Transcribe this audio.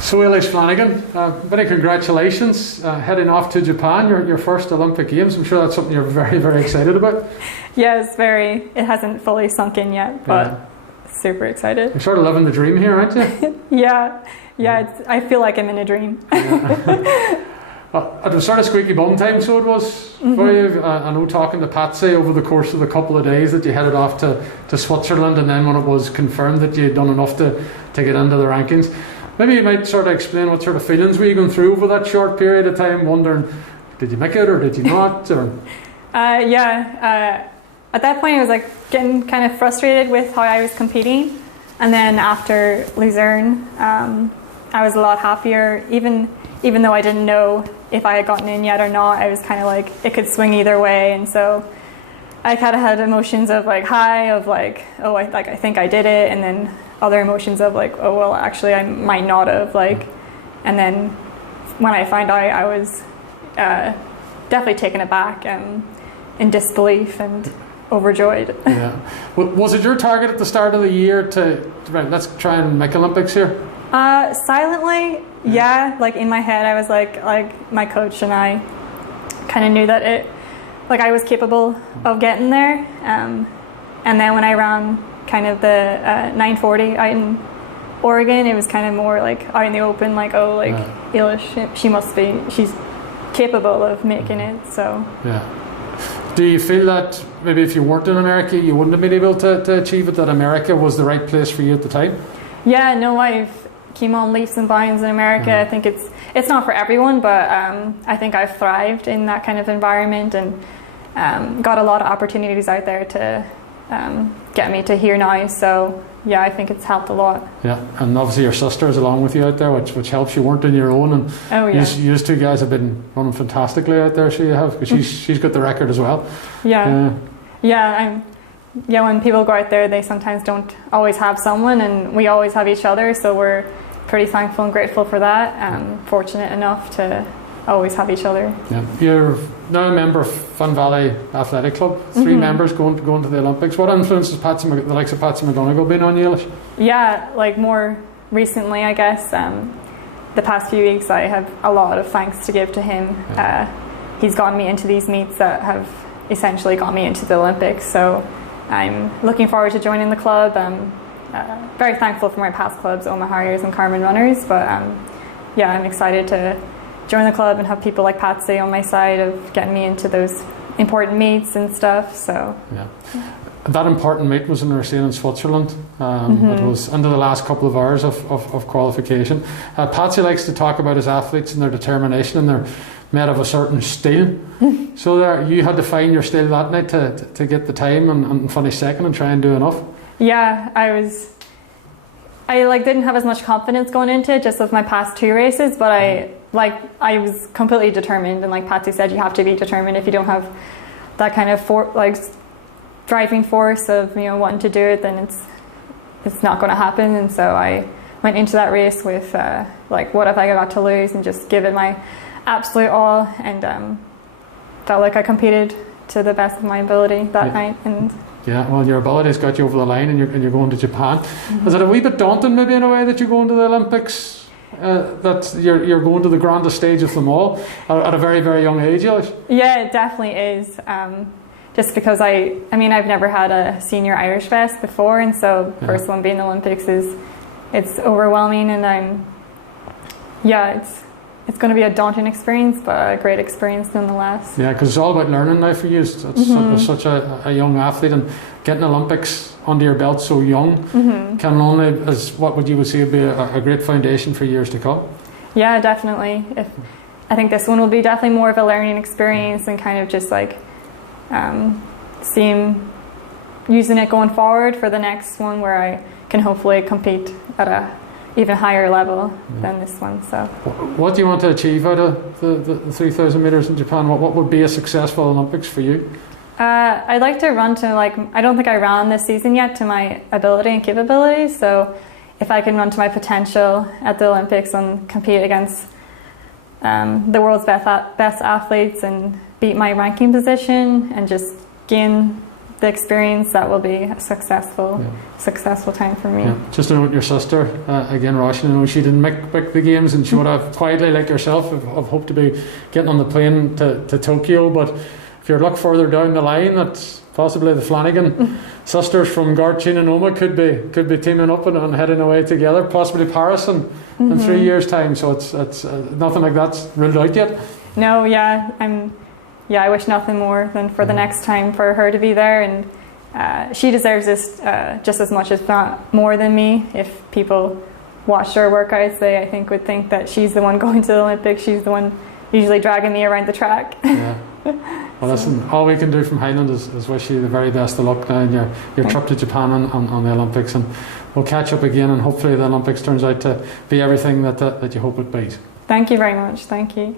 So Eilish Flanaghan, many congratulations, heading off to Japan, your first Olympic Games. I'm sure that's something you're very, very excited about. Yes, very. It hasn't fully sunk in yet, but super excited. You're sort of living the dream here, aren't you? Yeah, I feel like I'm in a dream. It was sort of squeaky bum time, so it was for you. I know, talking to Patsy over the course of a couple of days, that you headed off to Switzerland, and then when it was confirmed that you had done enough to get into the rankings. Maybe you might sort of explain what sort of feelings were you going through over that short period of time, wondering, did you make it or did you not? Or at that point I was like getting kind of frustrated with how I was competing, and then after Luzerne I was a lot happier, even though I didn't know if I had gotten in yet or not. I was kind of like, it could swing either way, and so I kind of had emotions of like high, of like, oh, I think I did it, and then other emotions of like, oh well, actually I might not have, like. And then when I found out, I was definitely taken aback and in disbelief and overjoyed. Yeah. Was it your target at the start of the year to right, let's try and make Olympics here? Silently, yeah. Like in my head, I was like my coach and I kind of knew that I was capable of getting there. And then when I ran kind of the 940 out in Oregon, it was kind of more like out in the open, like, oh, like Eilish, she's capable of making it. So do you feel that maybe if you weren't in America you wouldn't have been able to achieve it, that America was the right place for you at the time? Yeah, no, I've came on leaps and bounds in America. I think it's not for everyone, but I think I've thrived in that kind of environment, and got a lot of opportunities out there to get me to here now. So yeah, I think it's helped a lot. Yeah, and obviously your sister is along with you out there, which helps. You weren't on your own, and you two guys have been running fantastically out there. So you have, because she's got the record as well. Yeah. When people go out there, they sometimes don't always have someone, and we always have each other. So we're pretty thankful and grateful for that. Fortunate enough to always have each other. Yeah, you're now a member of Fun Valley Athletic Club. 3 members going to the Olympics. What influence has the likes of Patsy McGonigal been on you, Eilish? Yeah, like more recently, I guess. The past few weeks, I have a lot of thanks to give to him. He's gotten me into these meets that have essentially got me into the Olympics. So I'm looking forward to joining the club. I'm very thankful for my past clubs, Oma Harriers and Carmen Runners. But I'm excited to join the club and have people like Patsy on my side of getting me into those important meets and stuff. So that important meet was in Rousseau in Switzerland. It was under the last couple of hours of qualification. Patsy likes to talk about his athletes and their determination, and they're made of a certain steel. So you had to find your steel that night to get the time and finish second and try and do enough. Yeah, I didn't have as much confidence going into it just with my past 2 races, but I was completely determined, and like Patsy said, you have to be determined. If you don't have that kind of driving force of wanting to do it, then it's not going to happen. And so I went into that race with what if I got to lose, and just give it my absolute all, and felt like I competed to the best of my ability that night. And well, your ability's got you over the line, and you're going to Japan. Is it a wee bit daunting, maybe, in a way, that you're going to the Olympics? That you're going to the grandest stage of them all at a very, very young age, Eilish? Yeah, it definitely is. Just because I've never had a senior Irish vest before, and so the first one being the Olympics it's overwhelming, and it's going to be a daunting experience, but a great experience nonetheless. Yeah, because it's all about learning now for you. It's such a young athlete, and getting Olympics under your belt so young can only, as what would you say, be a great foundation for years to come. Yeah, definitely. I think this one will be definitely more of a learning experience, and kind of just like using it going forward for the next one, where I can hopefully compete at a even higher level than this one. So what do you want to achieve out of the 3,000 meters in Japan? What would be a successful Olympics for you? I'd like to run to, I don't think I ran this season yet to my ability and capabilities, so if I can run to my potential at the Olympics and compete against the world's best athletes and beat my ranking position and just gain the experience, that will be a successful time for me. Yeah. Just to note your sister, again, Roisin, I know she didn't make the games, and she would have quietly, like yourself, have hoped to be getting on the plane to Tokyo, but if you look further down the line, that's possibly the Flanaghan sisters from Garchin and Oma could be teaming up and heading away together, possibly Paris in 3 years' time. So it's nothing like that's ruled out yet. No, I wish nothing more than for the next time for her to be there, and she deserves this just as much, if not more than me. If people watched her workouts, they I think would think that she's the one going to the Olympics. She's the one usually dragging me around the track. Yeah. Well, listen, all we can do from Highland is wish you the very best of luck now in your trip to Japan on the Olympics, and we'll catch up again, and hopefully the Olympics turns out to be everything that you hope it be. Thank you very much. Thank you.